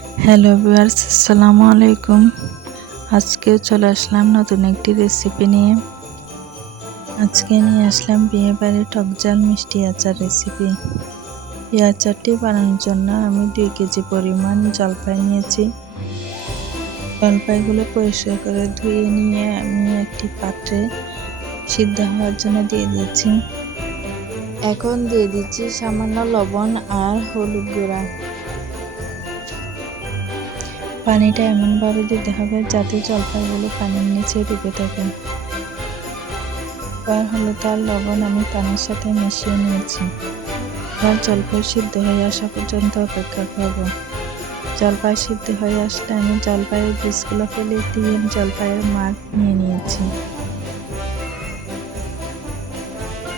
Hello viewers, আসসালামু আলাইকুম। আজকে চলে আসলাম নতুন একটি রেসিপি নিয়ে। আজকে নিয়ে আসলাম বিয়েবাড়ির টকঝাল মিষ্টি আচার রেসিপি। এই আচারটি বানানোর জন্য আমি 2 কেজি পরিমাণ জলপাই নিয়েছি। জলপাইগুলো পরিষ্কার করে ধুয়ে নিয়ে আমি একটি পাত্রে সিদ্ধ হওয়ার জন্য দিয়ে দিচ্ছি। এখন দিয়ে দিচ্ছি সামান্য লবণ আর হলুদ গুঁড়া। পানিটা এমনভাবে দিতে হবে যাতে জলপাইগুলো পানির নিচে ডুবে থাকে। এবার হলুদ আর লবণ আমি পানির সাথে মিশিয়ে নিয়েছি। এবার জলপাই সিদ্ধ হয়ে আসা পর্যন্ত অপেক্ষা করব। জলপাই সিদ্ধ হয়ে আসলে আমি জলপাইয়ের বীজগুলো ফেলে দিয়ে জলপাইয়ের মাড় নিয়ে নিয়েছি।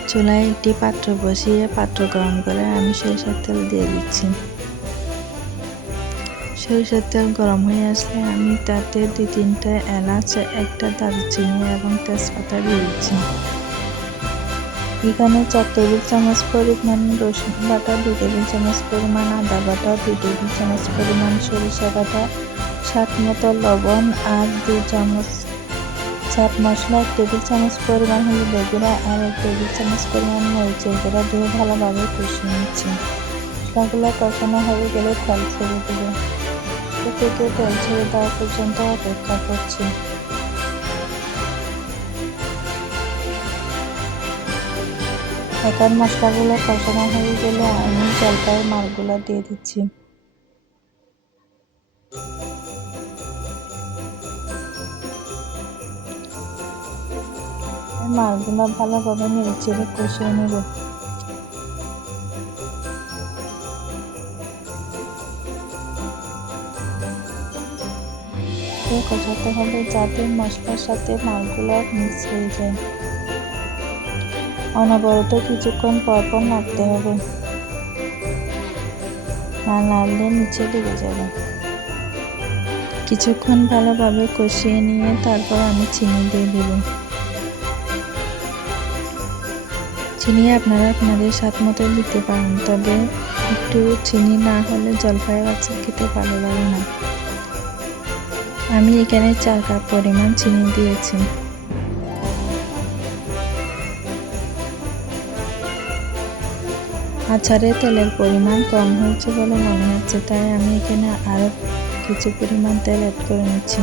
চুলায় একটি পাত্র বসিয়ে পাত্র গরম করে আমি সরিষার তেল দিয়ে দিচ্ছি। সরিষার তেল গরম হয়ে আসলে আমি তাতে 2-3টা এলাচ, একটা দারুচিনি এবং তেজপাতা দিয়ে দিচ্ছি। এখানে 4 টেবিল চামচ পরিমাণ রসুন বাটা, 2 টেবিল চামচ পরিমাণ আদা বাটা, 2 টেবিল চামচ পরিমাণ সরিষা বাটা, স্বাদ মতো লবণ আর 2 চামচ চাট মশলা, 1 টেবিল চামচ পরিমাণ হলুদের গুঁড়া আর 1 টেবিল চামচ পরিমাণ মরিচের গুঁড়া দিয়ে ভালোভাবে কষিয়ে নিচ্ছি। মশলাগুলো কষানো হয়ে গেলে তেল ছেড়ে দেবো। থেকে তেল ছেড়ে দেওয়া পর্যন্ত অপেক্ষা করছি। এখন মশলাগুলো কষানো হয়ে গেলে আমি জলপাইয়ের মাড়গুলো দিয়ে দিচ্ছি। মাড়গুলো ভালোভাবে নেড়েচেড়ে কষিয়ে নেব। কষাতে হবে যাতে মশলার সাথে মাড়গুলো মিক্স হয়ে যায়। অনবরত কিছুক্ষণ পরপর নাড়তে হবে, না নাড়লে নিচে লেগে যাবে। কিছুক্ষণ ভালোভাবে কষিয়ে নিয়ে তারপর আমি চিনি দিয়ে দেব। চিনি আপনারা আপনাদের স্বাদ মতো দিতে পারেন, তবে একটু চিনি না হলে জলপাইয়ের আচার খেতে ভালো লাগে না। আমি এখানে 4 কাপ পরিমাণ চিনি দিয়েছি। আচারে তেলের পরিমাণ কম হয়েছে বলে মনে হচ্ছে, তাই আমি এখানে আরও কিছু পরিমাণ তেল অ্যাড করে নিচ্ছি।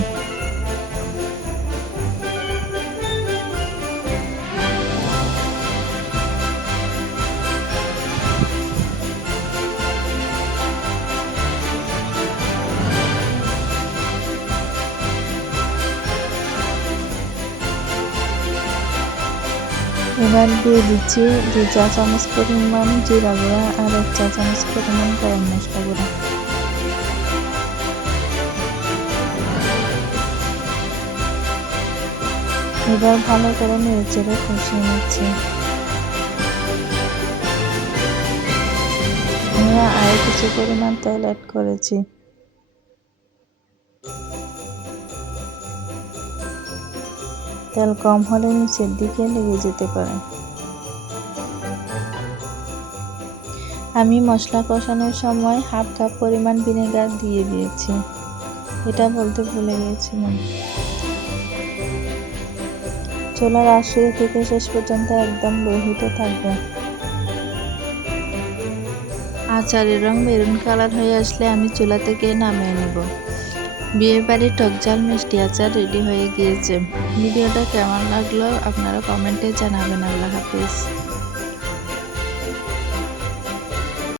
এবার দিয়ে দিচ্ছি 2 চা চামচ পরিমাণ জিরা গুঁড়া আর 1 চা চামচ পরিমাণ গরম মশলা গুঁড়া। এবার ভালো করে নেড়েচেড়ে কষিয়ে নিচ্ছি। আমি আরও কিছু পরিমাণ তেল অ্যাড করেছি। তেল কম হলে নিচের দিকে লেগে যেতে পারে। আমি মশলা কষানোর সময় হাফ কাপ পরিমাণ ভিনেগার দিয়ে দিয়েছি, এটা বলতে ভুলে গিয়েছিলাম। চুলার আঁচ শুরু থেকে শেষ পর্যন্ত একদম লো হিটে থাকবে। আচারের রং মেরুন কালার হয়ে আসলে আমি চুলা থেকে নামিয়ে নেব। বিয়েবাড়ির টকঝাল মিষ্টি আচার রেডি হয়ে গিয়েছে। ভিডিওটা কেমন লাগলো আপনারা কমেন্টে জানাবেন। আল্লাহ হাফেজ।